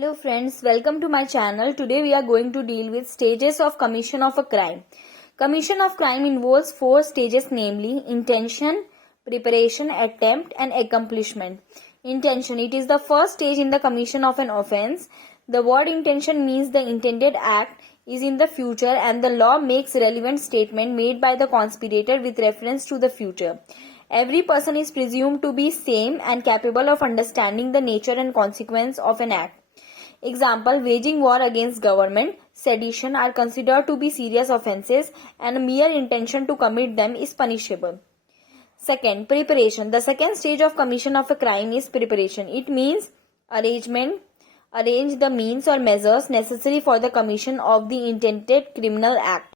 Hello friends, welcome to my channel. Today we are going to deal with stages of commission of a crime. Commission of crime involves 4 stages, namely intention, preparation, attempt and accomplishment. Intention, it is the first stage in the commission of an offense. The word intention means the intended act is in the future and the law makes relevant statement made by the conspirator with reference to the future. Every person is presumed to be sane and capable of understanding the nature and consequence of an act. Example, waging war against government, sedition are considered to be serious offences and mere intention to commit them is punishable. Second, preparation. The second stage of commission of a crime is preparation. It means arrange the means or measures necessary for the commission of the intended criminal act.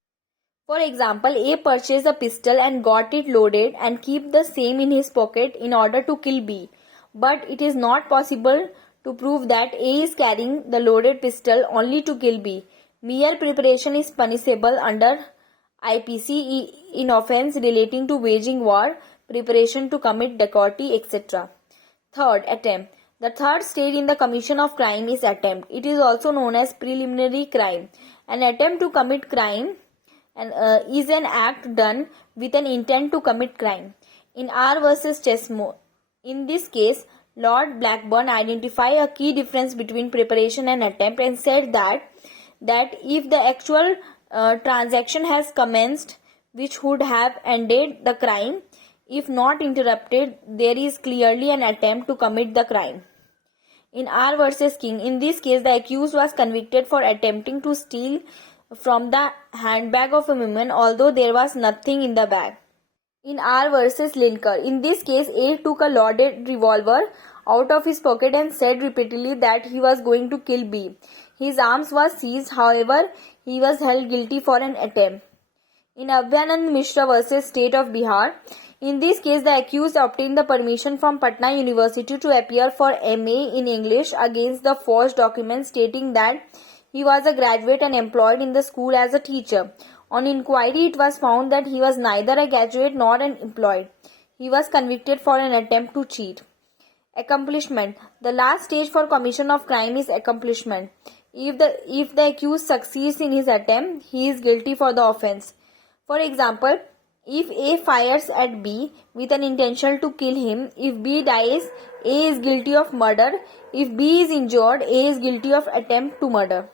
For example, A purchased a pistol and got it loaded and keep the same in his pocket in order to kill B. But it is not possible to prove that A is carrying the loaded pistol only to kill B. Mere preparation is punishable under IPC in offence relating to waging war, preparation to commit dacoity, etc. Third, attempt. The third stage in the commission of crime is attempt. It is also known as preliminary crime. An attempt to commit crime is an act done with an intent to commit crime. In R versus Chesmo, in this case, Lord Blackburn identified a key difference between preparation and attempt and said that if the actual transaction has commenced which would have ended the crime, if not interrupted, there is clearly an attempt to commit the crime. In R versus King, in this case, the accused was convicted for attempting to steal from the handbag of a woman, although there was nothing in the bag. In R versus Linker, in this case, A took a loaded revolver out of his pocket and said repeatedly that he was going to kill B. His arms were seized, however, he was held guilty for an attempt. In Abhyanand Mishra versus State of Bihar, in this case, the accused obtained the permission from Patna University to appear for MA in English against the forged document stating that he was a graduate and employed in the school as a teacher. On inquiry, it was found that he was neither a graduate nor an employed. He was convicted for an attempt to cheat. Accomplishment. The last stage for commission of crime is accomplishment. If the accused succeeds in his attempt, he is guilty for the offence. For example, if A fires at B with an intention to kill him, if B dies, A is guilty of murder. If B is injured, A is guilty of attempt to murder.